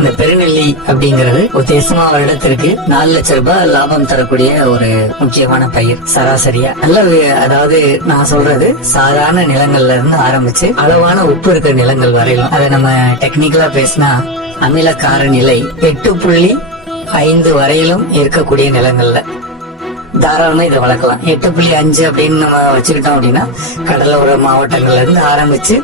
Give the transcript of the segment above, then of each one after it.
இந்த பெருநெல்லி அப்படிங்கிறது உத்தேசமா வருடத்திற்கு 4 லட்சம் ரூபாய் லாபம் தரக்கூடிய ஒரு முக்கியமான பயிர். சராசரியா நல்ல, அதாவது நான் சொல்றது சாதாரண நிலங்கள்ல இருந்து ஆரம்பிச்சு அளவான உப்பு இருக்கிற நிலங்கள் வரையிலும், அதை நம்ம டெக்னிக்கலா பேசினா அமிலக்கார நிலை 8.5 வரையிலும் இருக்கக்கூடிய நிலங்கள்ல தாராளமா இதை வளர்க்கலாம். 8.5 அப்படின்னு நம்ம வச்சுக்கிட்டோம் அப்படின்னா கடலோர மாவட்டங்கள்ல இருந்து ஆரம்பிச்சு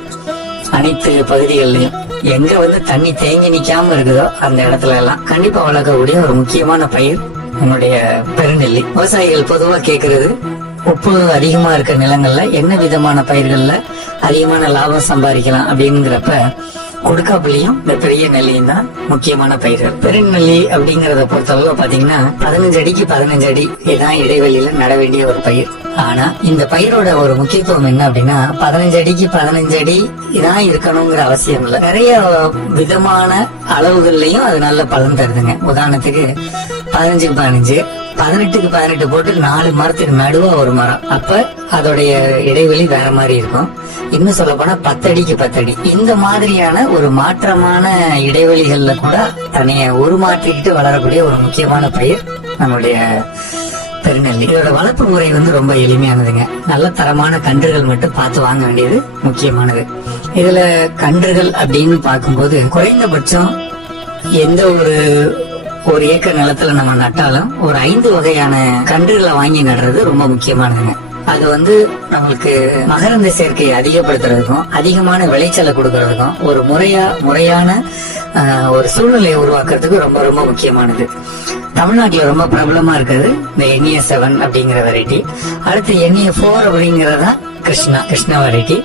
அனைத்து பகுதிகளிலையும் எங்க தண்ணி தேங்கி நிக்காம இருக்குதோ அந்த இடத்துல எல்லாம் கண்டிப்பா வளர்க்கக்கூடிய ஒரு முக்கியமான பயிர் நம்முடைய பெருநெல்லி. விவசாயிகள் பொதுவா கேக்குறது, உப்பு அதிகமா இருக்க நிலங்கள்ல என்ன விதமான பயிர்கள்ல அதிகமான லாபம் சம்பாதிக்கலாம் அப்படிங்கிறப்ப கொடுக்காப்புளியும் இந்த பெரிய நெல்லியும் தான் முக்கியமான பயிர்கள். பெருநெல்லி அப்படிங்கறத பொறுத்தளவு பாத்தீங்கன்னா 15 அடிக்கு 15 அடி இதான் இடைவெளியில நட வேண்டிய ஒரு பயிர். ஆனா இந்த பயிரோட ஒரு முக்கியத்துவம் என்ன அப்படின்னா 15 அடிக்கு 15 அடி இதான் இருக்கணுங்கிற அவசியம் இல்லை. நிறைய விதமான அளவுகள்லயும் அது நல்ல பலன் தருதுங்க. உதாரணத்துக்கு 15க்கு 15, 18க்கு 18 போட்டு 4 மரத்துக்கு நடுவா ஒரு மரம், அப்ப அதோடைய இடைவெளி வேற மாதிரி இருக்கும். இன்னும் சொல்ல போனா 10 அடிக்கு 10 அடி, இந்த மாதிரியான ஒரு மாற்றமான இடைவெளிகள்ல கூட தன்னைய உருமாற்றிக்கிட்டு வளரக்கூடிய ஒரு முக்கியமான பயிர் நம்மளுடைய பெருநெல்லி. இதோட வளர்ப்பு முறை ரொம்ப எளிமையானதுங்க. நல்ல தரமான கன்றுகள் மட்டும் பார்த்து வாங்க வேண்டியது முக்கியமானது. இதுல கன்றுகள் அப்படின்னு பார்க்கும்போது குறைந்தபட்சம் எந்த ஒரு ஏக்கர் நிலத்துல நம்ம நட்டாலும் ஒரு 5 வகையான கன்றுகளை வாங்கி நடுறது ரொம்ப முக்கியமானதுங்க. அது நம்மளுக்கு மகரந்த சேர்க்கையை அதிகப்படுத்துறதுக்கும் அதிகமான விளைச்சலை கொடுக்கறதுக்கும் ஒரு முறையான ஒரு சூழ்நிலையை உருவாக்குறதுக்கு ரொம்ப ரொம்ப முக்கியமானது. தமிழ்நாட்டுல ரொம்ப பிரபலமா இருக்கிறது இந்த NA7 அப்படிங்கிற வெரைட்டி. அடுத்து NA4 அப்படிங்கறதா கிருஷ்ணா வெரைட்டி.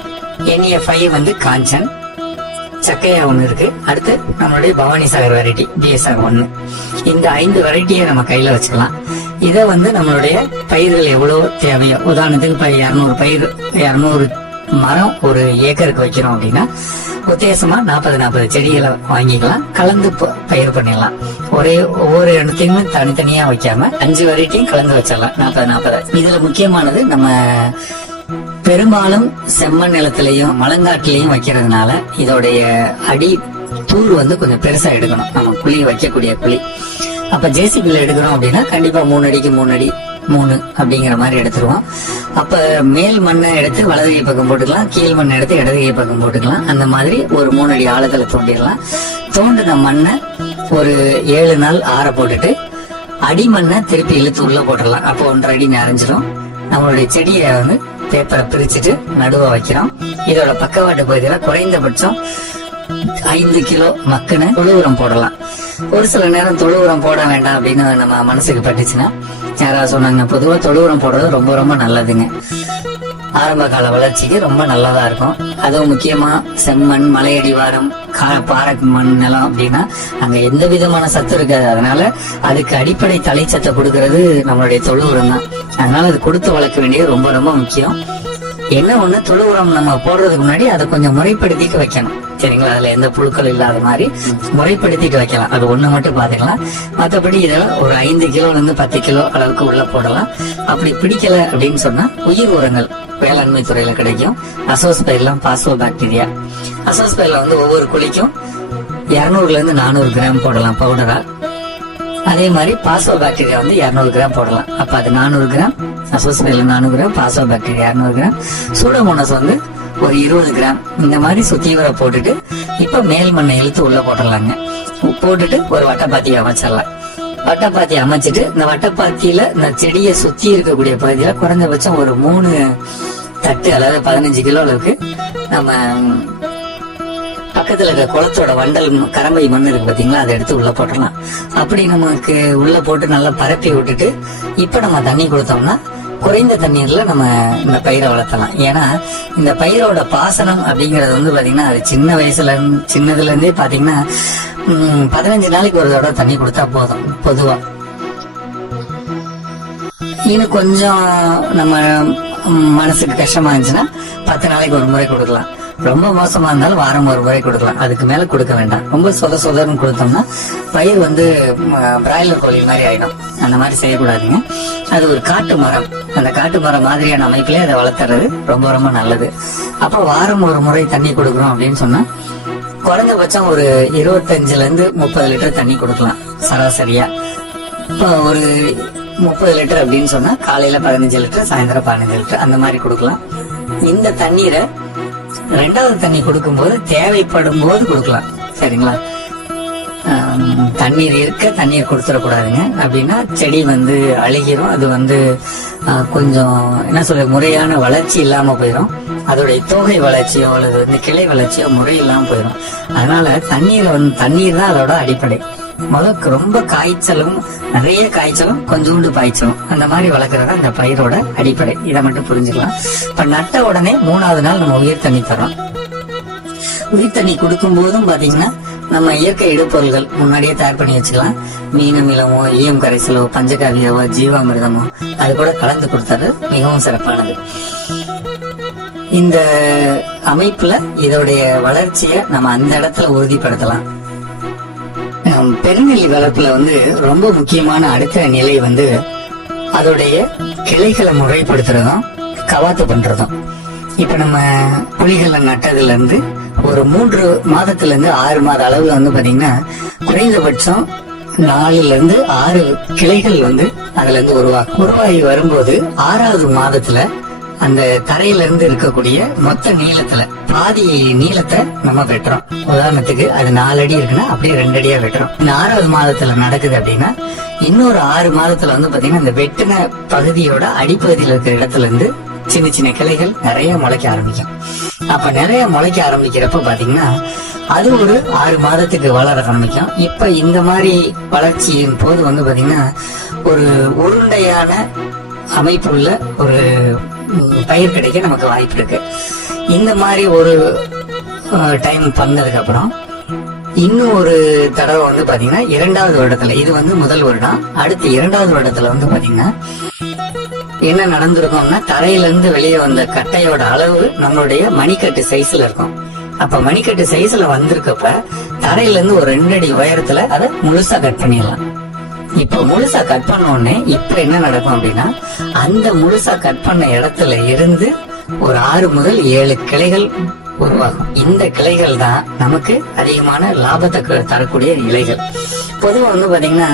NA5 காஞ்சன், சக்கையா ஒண்ணு இருக்கு. அடுத்து நம்மளுடைய பவானி சாகர் வெரைட்டி BSR 1. இந்த 5 வெரைட்டியை நம்ம கையில வச்சுக்கலாம். இத நம்மளுடைய பயிர்கள் எவ்வளவு தேவையோ, உதாரணத்துக்கு இப்ப 200 மரம் ஒரு ஏக்கருக்கு வைக்கிறோம் அப்படின்னா உத்தேசமா 40 செடிகளை வாங்கிக்கலாம், கலந்து பயிர் பண்ணிடலாம். ஒவ்வொரு இடத்தையுமே தனித்தனியா வைக்காம 5 வெரைட்டியும் கலந்து வச்சிடலாம் 40. இதுல முக்கியமானது நம்ம பெரும்பாலும் செம்மண் நிலத்திலையும் மலங்காட்டிலையும் வைக்கிறதுனால இதோடைய அடி தூர் கொஞ்சம் பெருசா எடுக்கணும். நம்ம குழி வைக்கக்கூடிய குழி அப்ப JCBல எடுக்கிறோம் அப்படின்னா கண்டிப்பா 3 அடிக்கு 3 அடி 3 அப்படிங்கிற மாதிரி எடுத்துருவோம். அப்ப மேல் மண்ணை எடுத்து வலது கை பக்கம் போட்டுக்கலாம், கீழ் மண்ணை எடுத்து இடது கை பக்கம் போட்டுக்கலாம். அந்த மாதிரி ஒரு 3 அடி ஆழத்துல தோண்டிடலாம். தோண்டின மண்ணை ஒரு 7 நாள் ஆற போட்டுட்டு அடிமண்ணை திருப்பி இழுத்து உள்ள போட்டுடலாம். அப்போ 1.5 அடி நிறைஞ்சிரும். நம்மளுடைய செடியை பேப்பரை பிரிச்சுட்டு நடுவா வைக்கிறோம். இதோட பக்கவாட்டு பகுதியில குறைந்தபட்சம் 5 கிலோ மக்குன தொழு உரம் போடலாம். ஒரு சில நேரம் தொழு உரம் போட வேண்டாம் அப்படின்னு நம்ம மனசுக்கு பட்டுச்சுன்னா யாராவது சொன்னாங்க, பொதுவா தொழு உரம் போடுறது ரொம்ப ரொம்ப நல்லதுங்க. ஆரம்ப கால வளர்ச்சிக்கு ரொம்ப நல்லதா இருக்கும். அதுவும் முக்கியமா செம்மண், மலையடிவாரம், பாறை மண் நிலம் அப்படின்னா அங்க எந்த விதமான சத்து இருக்காது. அதனால அதுக்கு அடிப்படை தலைச்சத்தை கொடுக்கறது நம்மளுடைய தொழு உரம் தான். அதனால அது கொடுத்து வளர்க்க வேண்டியது ரொம்ப ரொம்ப முக்கியம். என்ன ஒண்ணு, தொழு உரம் நம்ம போடுறதுக்கு முன்னாடி அதை கொஞ்சம் முறைப்படுத்திட்டு வைக்கணும். சரிங்களா? அதுல எந்த புழுக்கள் இல்லாத மாதிரி முறைப்படுத்திட்டு வைக்கலாம். அது ஒண்ணு மட்டும் பாத்துக்கலாம். மற்றபடி இதில் ஒரு 5 கிலோல இருந்து 10 கிலோ அளவுக்கு உள்ள போடலாம். அப்படி பிடிக்கல அப்படின்னு சொன்னா உயிர் உரங்கள் வேளாண்மை துறையில கிடைக்கும். அசோஸ்பைர்லாம் பாசோ பாக்டீரியா. அசோஸ்பைர்ல ஒவ்வொரு குழிக்கும் 200 இருந்து 400 கிராம் போடலாம் பவுடரா. அதே மாதிரி பாசோ பாக்டீரியா 200 கிராம் போடலாம். அப்ப அது 400 கிராம், அசோஸ்பைர்ல 400 gram, phosphobacteria 200 gram, Pseudomonas ஒரு 20 கிராம். இந்த மாதிரி சுத்தீவர போட்டுட்டு இப்ப மேல் மண்ணை இழுத்து உள்ள போட்டுடலாங்க. போட்டுட்டு ஒரு வட்டப்பாத்தி அமைச்சிடலாம். வட்டப்பாத்தி அமைச்சிட்டு இந்த வட்டப்பாத்தியில இந்த செடியை சுத்தி இருக்கக்கூடிய பகுதியில குறைஞ்சபட்சம் ஒரு 3 தட்டு, அதாவது 15 கிலோ அளவுக்கு நம்ம பக்கத்துல இருக்க குளத்தோட வண்டல் கரம்பை மண் இருக்கு பாத்தீங்களா, அதை எடுத்து உள்ள போட்டுடலாம். அப்படி நமக்கு உள்ள போட்டு நல்லா பரப்பி விட்டுட்டு இப்ப நம்ம தண்ணி கொடுத்தோம்னா குறைந்த தண்ணீர்ல நம்ம இந்த பயிரை வளர்த்தலாம். ஏன்னா இந்த பயிரோட பாசனம் அப்படிங்கறது பாத்தீங்கன்னா அது சின்னதுல இருந்தே பாத்தீங்கன்னா 15 நாளைக்கு ஒரு தடவை தண்ணி கொடுத்தா போதும். பொதுவா இன்னும் கொஞ்சம் நம்ம மனசுக்கு கஷ்டமா இருந்துச்சுன்னா 10 நாளைக்கு ஒரு முறை கொடுக்கலாம். ரொம்ப மோசமா இருந்தாலும் வாரம் ஒரு முறை கொடுக்கலாம். அதுக்கு மேல கொடுக்க வேண்டாம். ரொம்ப சொதன்னு கொடுத்தோம்னா பயிர் பிராய்லர் கோழி மாதிரி ஆயிடும். அந்த மாதிரி செய்யக்கூடாதுங்க. அது ஒரு காட்டு மரம். அந்த காட்டு மரம் மாதிரியான அமைப்பிலே அதை வளர்த்துறது ரொம்ப ரொம்ப நல்லது. அப்ப வாரம் ஒரு முறை தண்ணி கொடுக்குறோம் அப்படின்னு சொன்னா குறைஞ்சபட்சம் ஒரு 25 to 30 லிட்டர் தண்ணி கொடுக்கலாம் சராசரியா. இப்போ ஒரு 30 லிட்டர் அப்படின்னு சொன்னா காலையில 15 லிட்டர், சாயந்தரம் 15 லிட்டர் அந்த மாதிரி கொடுக்கலாம். இந்த தண்ணீரை 2வது தண்ணி கொடுக்கும்போது தேவைப்படும் போது கொடுக்கலாம். சரிங்களா? தண்ணீர் இருக்க தண்ணீர் கொடுத்துடக்கூடாதுங்க. அப்படின்னா செடி அழுகிரும். அது கொஞ்சம் என்ன சொல்ற முறையான வளர்ச்சி இல்லாம போயிடும். அதோடைய தொகை வளர்ச்சியோ அல்லது கிளை வளர்ச்சியோ முறை இல்லாம போயிடும். அதனால தண்ணீர் தான் அதோட அடிப்படை. முதல்ல ரொம்ப காய்ச்சலும், நிறைய காய்ச்சலும், கொஞ்சோண்டு பாய்ச்சலும் அந்த மாதிரி வளர்க்கறதா இந்த பயிரோட அடிப்படை. இதை மட்டும் புரிஞ்சுக்கலாம். இப்ப நட்ட உடனே 3வது நாள் நம்ம உயிர் தண்ணி தரோம். உயிர் தண்ணி கொடுக்கும் போதும் பாத்தீங்கன்னா நம்ம இயற்கை இடுபொருள்கள் முன்னாடியே தயார் பண்ணி வச்சுக்கலாம். மீனமிலமோ, ஈயம் கரைசலோ, பஞ்சகாவியாவோ, ஜீவாமிர்தமோ அது கூட கலந்து கொடுத்தாரு மிகவும் சிறப்பானது. இந்த அமைப்புல இதோடைய வளர்ச்சியை நம்ம அந்த இடத்துல உறுதிப்படுத்தலாம். பெருநெல்லி வளர்ப்புல ரொம்ப முக்கியமான அடுத்த நிலை அதோடைய கிளைகளை முறைப்படுத்துறதும் கவாத்து பண்றதும். இப்ப நம்ம புலிகளை நட்டதுல இருந்து ஒரு 3 மாதத்துல இருந்து 6 மாத அளவுல பாத்தீங்கன்னா குறைந்தபட்சம் 4 to 6 கிளைகள் அதுல இருந்து உருவாகி வரும்போது 6வது மாதத்துல அந்த தரையில இருந்து இருக்கக்கூடிய மொத்த நீளத்துல பாதி நீளத்தை நம்ம வெட்டுறோம். உதாரணத்துக்கு அது 4 அடி இருக்குன்னா அப்படியே 2 அடியா வெட்டுறோம். இந்த 6வது மாதத்துல நடக்குது அப்படின்னா இன்னொரு 6 மாதத்துல பாத்தீங்கன்னா இந்த வெட்டின பகுதியோட அடிப்பகுதியில் இருக்கிற இடத்துல இருந்து சின்ன சின்ன கிளைகள் நிறைய முளைக்க ஆரம்பிக்கும். அப்ப நிறைய முளைக்க ஆரம்பிக்கிறப்ப பாத்தீங்கன்னா அது ஒரு 6 மாதத்துக்கு வளர ஆரம்பிக்கும். இப்ப இந்த மாதிரி வளர்ச்சியின் போது பாத்தீங்கன்னா ஒரு உருண்டையான அமைப்புள்ள ஒரு பயிர் கிடைக்க நமக்கு வாய்ப்பு இருக்கு. இந்த மாதிரி ஒரு டைம் பண்ணதுக்கு அப்புறம் இன்னும் ஒரு தடவை பாத்தீங்கன்னா 2வது வருடத்துல, இது முதல் வருடம், அடுத்து 2வது வருடத்துல பாத்தீங்கன்னா என்ன நடந்திருக்கும்னா தரையில இருந்து வெளியே வந்த கட்டையோட அளவு நம்மளுடைய மணிக்கட்டு சைஸ்ல இருக்கும். அப்ப மணிக்கட்டு சைஸ்ல வந்திருக்கப்ப தரையில இருந்து ஒரு 2 அடி உயரத்துல அதை முழுசா கட் பண்ணிடலாம். இப்ப முழுசா கட் பண்ண உடனே இப்ப என்ன நடக்கும் அப்படின்னா அந்த முழுசா கட் பண்ண இடத்துல இருந்து ஒரு 6 முதல் 7 கிளைகள் உருவாகும். இந்த கிளைகள் தான் நமக்கு அதிகமான லாபத்தை தரக்கூடிய இலைகள். பொதுவாக பாத்தீங்கன்னா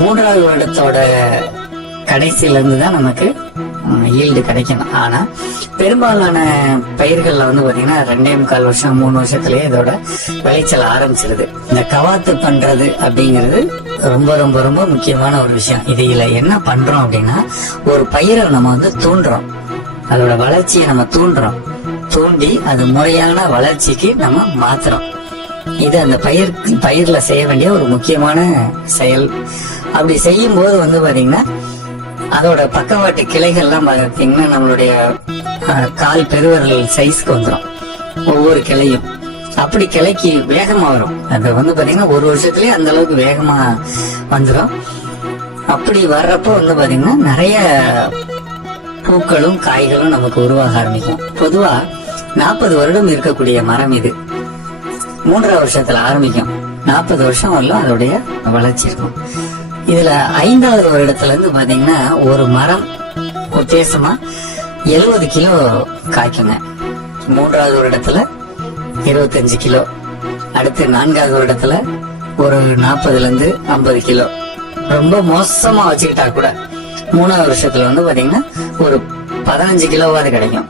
3வது வருடத்தோட கடைசியில இருந்து தான் நமக்கு ஈல்டு கிடைக்கணும். ஆனா பெரும்பாலான பயிர்கள்ல பாத்தீங்கன்னா 2.25 வருஷம் 3 வருஷத்துலயே இதோட விளைச்சல் ஆரம்பிச்சிருது. இந்த கவாத்து பண்றது அப்படிங்கிறது ரொம்ப ரொம்ப ரொம்ப முக்கியமான ஒரு விஷயம். இதுல என்ன பண்றோம் அப்படின்னா ஒரு பயிரை நம்ம தூண்டுறோம், அதோட வளர்ச்சியை நம்ம தூண்டி அது முறையான வளர்ச்சிக்கு நம்ம மாத்துறோம். இது அந்த பயிர்ல செய்ய வேண்டிய ஒரு முக்கியமான செயல். அப்படி செய்யும் போது பாத்தீங்கன்னா அதோட பக்கவாட்டு கிளைகள்லாம் பாத்தீங்கன்னா நம்மளுடைய கால் பெருவரல் சைஸ்க்கு வந்துடும் ஒவ்வொரு கிளையும். அப்படி கிளைக்கு வேகமா வரும். அது பாத்தீங்கன்னா ஒரு வருஷத்துலயே அந்த அளவுக்கு வேகமா வந்துடும். அப்படி வர்றப்போ பாத்தீங்கன்னா நிறைய பூக்களும் காய்களும் நமக்கு உருவாக ஆரம்பிக்கும். பொதுவா 40 வருடம் இருக்கக்கூடிய மரம் இது 3வது வருஷத்துல ஆரம்பிக்கும். 40 வருஷம் வரலாம் அதோடைய வளர்ச்சி இருக்கும். இதுல 5வது வருடத்துல இருந்து பாத்தீங்கன்னா ஒரு மரம் உத்தேசமா 70 கிலோ காய்க்குங்க. 3வது வருடத்துல 25 கிலோ, அடுத்து 4வது வருடத்துல ஒரு 40 to 50 கிலோ. ரொம்ப மோசமா வச்சுக்கிட்டா கூட 3வது வருஷத்துல பாத்தீங்கன்னா ஒரு 15 கிலோவாது கிடைக்கும்.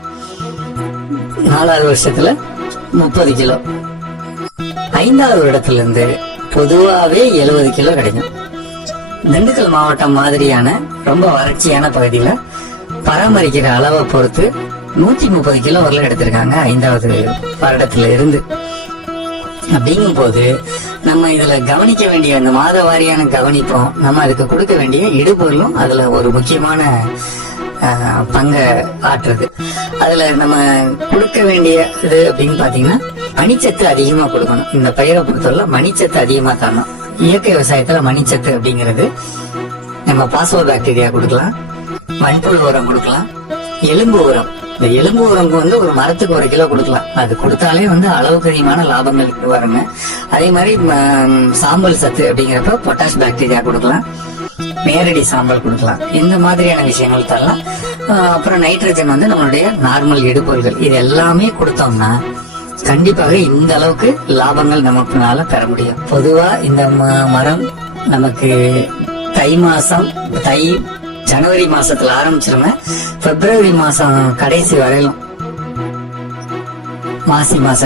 4வது வருஷத்துல 30 கிலோ. 5வது வருடத்துல இருந்து பொதுவாவே 70 கிலோ கிடைக்கும். திண்டுக்கல் மாவட்டம் மாதிரியான ரொம்ப வறட்சியான பகுதியில பராமரிக்கிற அளவை பொறுத்து 130 கிலோ வரல எடுத்திருக்காங்க 5வது வருடத்துல இருந்து. அப்படிங்கும் போது நம்ம இதுல கவனிக்க வேண்டிய அந்த மாத வாரியான கவனிப்பும் நம்ம அதுக்கு கொடுக்க வேண்டிய இடுபொருளும் அதுல ஒரு முக்கியமான பங்கை ஆற்றுறது. அதுல நம்ம கொடுக்க வேண்டிய இது அப்படின்னு பாத்தீங்கன்னா மணிச்சத்து அதிகமா கொடுக்கணும். இந்த பயிரை பொறுத்தவரை மணிச்சத்து அதிகமா தரணும். இயற்கை விவசாயத்துல மணிச்சத்து அப்படிங்கிறது நம்ம பாஸ்போ பாக்டீரியா கொடுக்கலாம், மண்புழு உரம் கொடுக்கலாம், எலும்பு உரம். இந்த எலும்பு உரம் ஒரு மரத்துக்கு 1 கிலோ கொடுக்கலாம். அது கொடுத்தாலே அளவுக்கு அதிகமான லாபங்கள் வருங்க. அதே மாதிரி சாம்பல் சத்து அப்படிங்கிறப்ப பொட்டாஷ் பாக்டீரியா கொடுக்கலாம், நேரடி சாம்பல் கொடுக்கலாம். இந்த மாதிரியான விஷயங்கள் தரலாம். அப்புறம் நைட்ரஜன் நம்மளுடைய நார்மல் இடுபொருள்கள். இது எல்லாமே கொடுத்தோம்னா கண்டிப்பாக இந்த அளவுக்கு லாபங்கள் நமக்குனால பெற முடியும். பொதுவா இந்த மரம் நமக்கு ஜனவரி மாசத்துல ஆரம்பிச்சிருங்க, பிப்ரவரி மாசம் கடைசி வரையிலும், மாசி மாச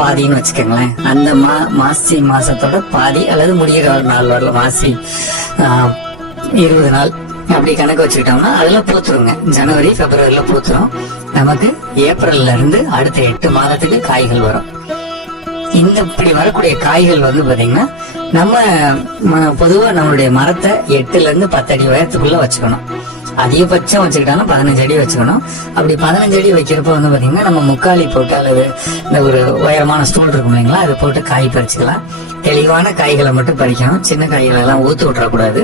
பாதின்னு வச்சுக்கோங்களேன், அந்த மாசி மாசத்தோட பாதி அல்லது முடிகிற ஒரு நாள் வரல, மாசி 20 நாள் அப்படி கணக்கு வச்சுக்கிட்டோம்னா அதுல பூத்துருங்க. ஜனவரி பிப்ரவரியில பூத்துரும். நமக்கு ஏப்ரல்ல இருந்து அடுத்த 8 மாதத்துக்கு காய்கள் வரும். இந்த இப்படி வரக்கூடிய காய்கள் பாத்தீங்கன்னா நம்ம பொதுவா நம்மளுடைய மரத்தை 8ல இருந்து 10 அடி உயரத்துக்குள்ள வச்சுக்கணும். அதிகபட்சம் வச்சுக்கிட்டாலும் 15 அடி வச்சுக்கணும். அப்படி 15 அடி வைக்கிறப்ப பாத்தீங்கன்னா நம்ம முக்காலி போட்டு அல்லது இந்த ஒரு உயரமான ஸ்டூல் இருக்கும் இல்லைங்களா, அதை போட்டு காய் பறிச்சுக்கலாம். தெளிவான காய்களை மட்டும் பறிக்கணும், சின்ன காய்களை எல்லாம் ஊத்து விட்டுறக்கூடாது.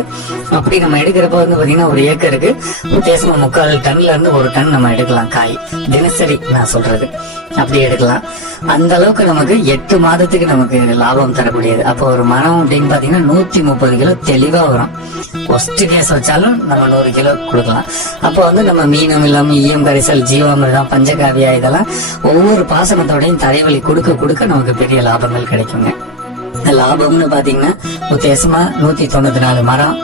அப்படி நம்ம எடுக்கிறப்ப பாத்தீங்கன்னா ஒரு ஏக்கருக்கு வித்தியாசமா 3/4 டன்ல இருந்து 1 டன் நம்ம எடுக்கலாம் காய், தினசரி நான் சொல்றது. அப்படி எடுக்கலாம். அந்த அளவுக்கு நமக்கு 8 மாதத்துக்கு நமக்கு லாபம் தரக்கூடியது. அப்போ ஒரு மரம் அப்படின்னு பாத்தீங்கன்னா 130 கிலோ தெளிவா வரும். ஒஸ்ட் கேஸ் வச்சாலும் நம்ம 100 கிலோ கொடுக்கலாம். அப்போ நம்ம மீனம் இல்லாம ஈயம் கரைசல், ஜீவாமிர்தம், பஞ்சகாவியா இதெல்லாம் ஒவ்வொரு பாசனத்தோடையும் தலைவலி கொடுக்க கொடுக்க நமக்கு பெரிய லாபங்கள் கிடைக்குங்க. லாபம்னு பாத்தீங்கன்னா வித்தியாசமா 194 மரம்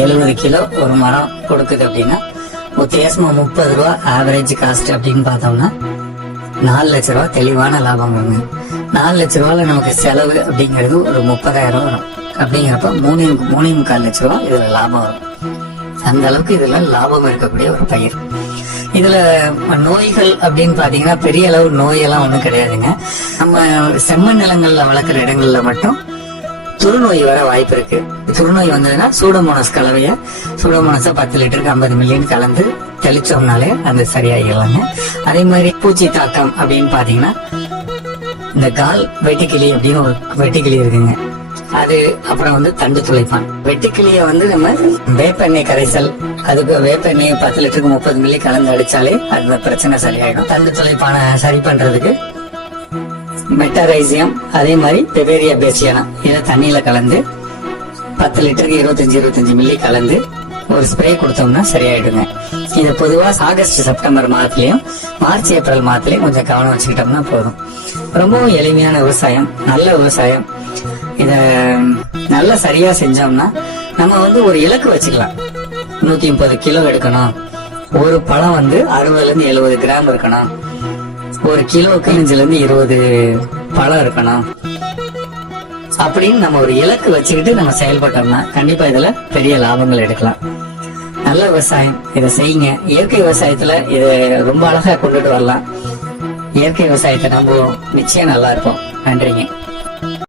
70 கிலோ ஒரு மரம் கொடுக்குது அப்படின்னா வித்தியாசமா 30 ரூபா ஆவரேஜ் காஸ்ட் அப்படின்னு பார்த்தோம்னா 4 லட்ச ரூபா தெளிவான லாபம் வருங்க. 4 லட்ச ரூபாயில நமக்கு செலவு அப்படிங்கிறது ஒரு 30,000 வரும். அப்படிங்கிறப்ப 3.25 லட்ச ரூபா இதுல லாபம் வரும். அந்த அளவுக்கு இதுல லாபம் இருக்கக்கூடிய ஒரு பயிர். இதுல நோய்கள் அப்படின்னு பாத்தீங்கன்னா பெரிய அளவு நோயெல்லாம் ஒண்ணும் கிடையாதுங்க. நம்ம செம்மண் நிலங்கள்ல வளர்க்குற இடங்கள்ல மட்டும் துருநோய் வர வாய்ப்பு இருக்கு. துருநோய் வந்ததுன்னா சூடோமோனாஸ் கலவைய, சூடோமோனாஸ 10 லிட்டருக்கு 50 மில்லியன் கலந்து தெளிச்சோம்னாலே அது சரியாகிடலாங்க. அதே மாதிரி பூச்சி தாக்கம் அப்படின்னு பாத்தீங்கன்னா இந்த கால் வெட்டுக்கிளி அப்படின்னு ஒரு வெட்டுக்கிளி இருக்குங்க, அது அப்புறம் தண்டு துளைப்பான். வெட்டுக்கிளிய நம்ம வேப்பெண்ணெய் கரைசல், அதுக்கு வேப்பெண்ணெய் 10 லிட்டருக்கு 30 மில்லி கலந்து அடிச்சாலே அந்த பிரச்சனை சரியாயிடும். தண்டு துளைப்பான சரி பண்றதுக்கு மெட்டரைசியம், அதே மாதிரி பெவேரியா பேசியானா இதை தண்ணியில கலந்து 10 லிட்டருக்கு 25 மில்லி கலந்து ஒரு ஸ்ப்ரே கொடுத்தோம்னா சரியாயிடுங்க. இது பொதுவா ஆகஸ்ட் செப்டம்பர் மாதத்திலயும் மார்ச் ஏப்ரல் மாதத்திலயும் கொஞ்சம் கவனம் வச்சுக்கிட்டோம்னா போதும். ரொம்பவும் எளிமையான விவசாயம், நல்ல விவசாயம். இத நல்லா சரியா செஞ்சோம்னா நம்ம ஒரு இலக்கு வச்சுக்கலாம். 130 கிலோ எடுக்கணும், ஒரு பழம் 60ல இருந்து 70 கிராம் இருக்கணும், ஒரு கிலோவுக்கு 5ல இருந்து 20 பழம் இருக்கணும் அப்படின்னு நம்ம ஒரு இலக்கு வச்சுக்கிட்டு நம்ம செயல்பட்டோம்னா கண்டிப்பா இதுல பெரிய லாபங்கள் எடுக்கலாம். நல்ல விவசாயம் இதை செய்யுங்க. இயற்கை விவசாயத்துல இதை ரொம்ப அழகா கொண்டுட்டு வரலாம். இயற்கை விவசாயத்தை நம்புவோம், நிச்சயம் நல்லா இருப்போம். நன்றிங்க.